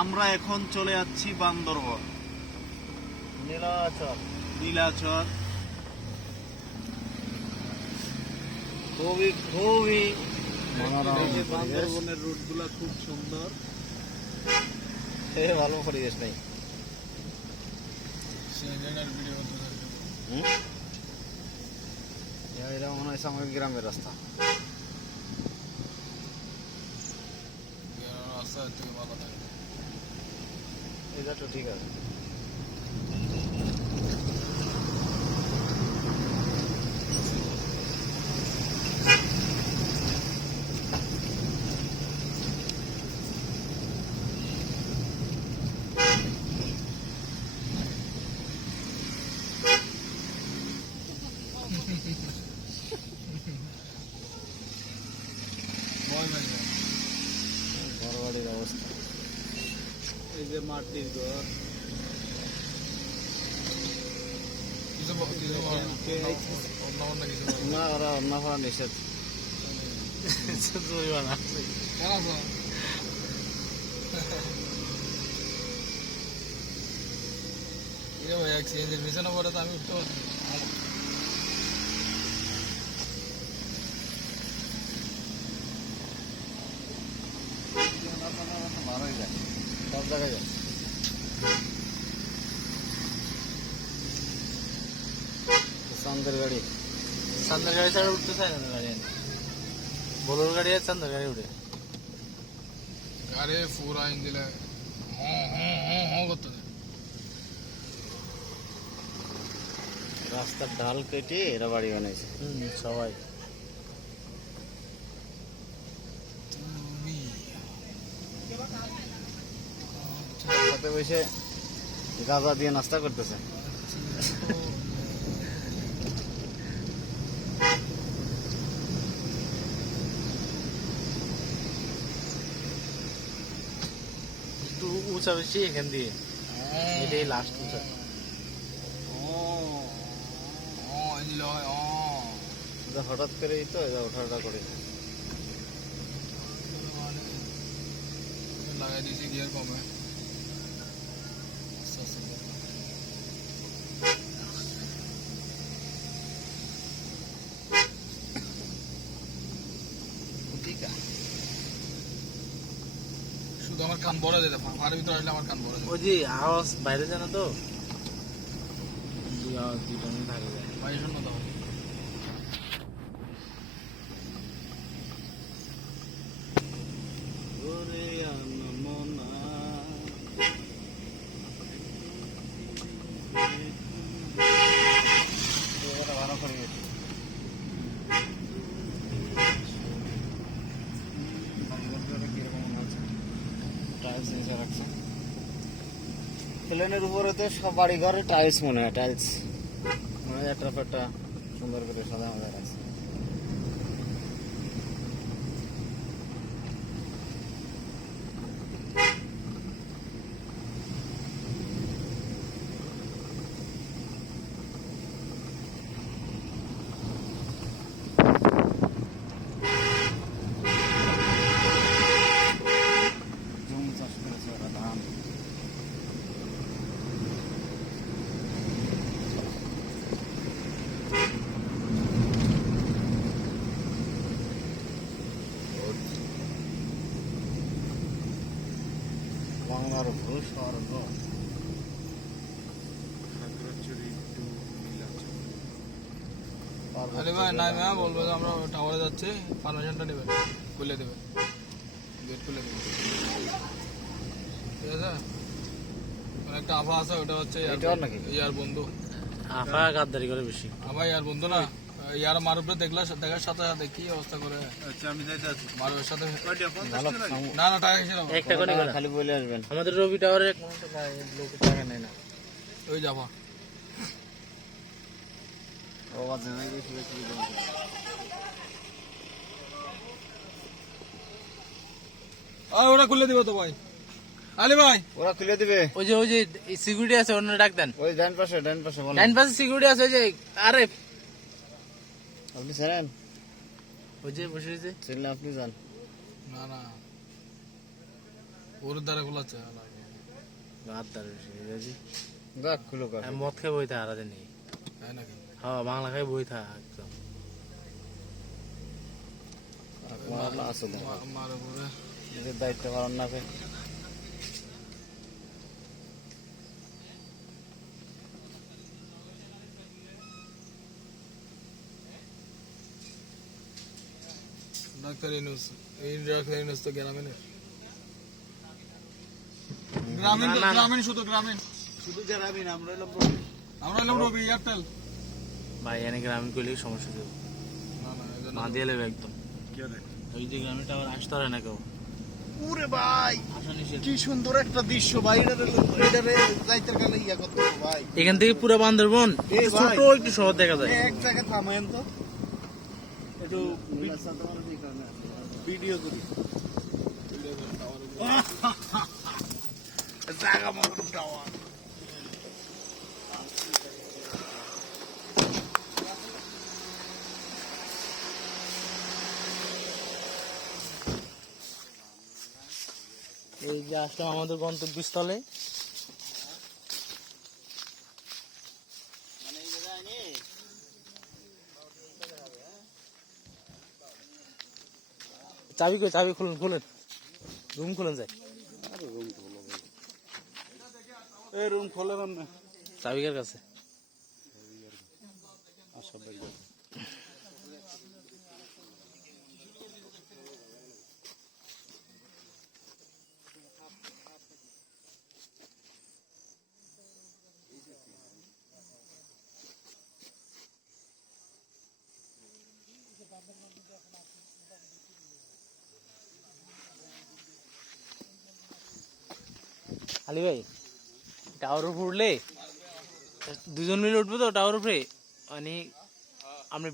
আমরা এখন চলে যাচ্ছি বান্দরবন নীলাচল। নীলাচল। খুবই এই যে বান্দরবনের রুট গুলা খুব সুন্দর। ভালো পরিবেশ নেই। এটা মনে হয়েছে আমার গ্রামের রাস্তা। এটা তো ঠিক আছে। ঘরবাড়ির অবস্থা এই যে মাটির ঘর। না, ওরা অন্য করা নিষেধ। পিছনে পরে তো আমি উঠতে পারছি। ভালোই যায়, সব জায়গায় যায়। চান্দের গাড়ি ছাড়া উঠতে চায় না গাড়ি। বোলোর গাড়ি আর চান্দের গাড়ি উঠে গাড়ি পুরা দিলে করতে। রাস্তার ঢাল কেটে এরা বাড়ি বানাইছে সবাই। সাথে বসে গাঁজা দিয়ে নাস্তা করতেছে। একটু উঁচা বেশি এখান দিয়ে, এটাই লাস্ট উঁচা। হঠাৎ করেই তো এটা ওঠা করে লাগাই দিয়েছি গিয়ার কমে। শুধু আমার কান বড় যেতে পাহাড়ের ভিতরে আসলে আমার কান বড়। ওই যে আওয়াজ বাইরে জানা তো আওয়াজ দুইটা থাকে যায় বাইরে শোনো তো। ভালো করে গেছে। প্লেনের উপরে তো সব বাড়ি ঘরে টাইলস মনে হয়, টাইলস মনে হয় একটা ফেটটা সুন্দর করে সাদা মজা রাখছে। জুম চাষ করেছে ওরা ধান। বাংলার ভূস্বর্গ। আরে ভাই নাই ভাই বলবো যে আমরা টাওয়ারে যাচ্ছি, পারমিশনটা নেবেন, খুলে দেবেন, গেট খুলে দেবেন, ঠিক আছে? একটা আফা আছে, ওটা হচ্ছে ইয়ার বন্ধু। আফা গাদ্দারি করে বেশি। আফা ইয়ার বন্ধু না, ইয়ার মারুফরে দেখার সাথে সাথে কি অবস্থা করে। আচ্ছা আমি যাইতে আছি মারুফের সাথে না না টাকা হিসেবে একটা করে খালি বলে আসবেন। আমাদের রবি টাওয়ারে লোক টাকা নেয় না। ওই যাবো ও আচ্ছা ভাই বেশি বেশি ওরা খুলে দিবে তো ভাই। আলী ভাই ওরা খুলে দিবে। ওই যে সিকিউরিটি আছে, অন্য ডাক দেন। ওই ডান পাশে বলেন। ডান পাশে সিকিউরিটি আছে, ওই যে আরে আপনি ছিলেন ওই যে বসে রয়েছে। ছিলেন আপনি যান। না ওর দ্বারা খোলাচ্ছে। গাদ্দার বেশি যাক খুলো কর মদ খেয়ে বই থাকা হারাতে নেই তাই নাকি? হ্যাঁ বাংলা খাই বই থাকা একদম মারলা আসলে মারে পরে নিজের দায়িত্ব পালন না করে ডাক্তার ইউনূস, এই ডাক্তার ইউনূস তো গ্রামীণ। গ্রামীণ তো, না, না। গ্রামীণ শুধু গ্রামীণ। আমরা হলাম রবি এয়ারটেল। ভাই এনে গ্রামীণ করলে সমস্যা দেবো না না, এই জন্য মা দিয়ে লেবে একদম কি রে? ওই যে গ্রামীণ টাওয়ার আসতে পারে না কেউ ওরে ভাই, আসা নিষেধ কি সুন্দর একটা দৃশ্য ভাই, এটারে যাইতে গেলে ইয়া করতে হবে ভাই। এখান থেকে পুরো বান্দরবন এই ভাই। ছোট একটু শহর দেখা যায় এক জায়গায় থামেন তো, একটু ভিডিও করি। জায়গা মতো টাওয়ার। এই যে আসলাম আমাদের গন্তব্যস্থলে চাবি কই চাবি খুলুন খুলুন রুম খুলুন যায় এই রুম খোলে না। চাবিকার কাছে আলী ভাই টাওয়ার উপরে উঠলে দুজন মিলে উঠবো তো টাওয়ার উপরে মানে আমরা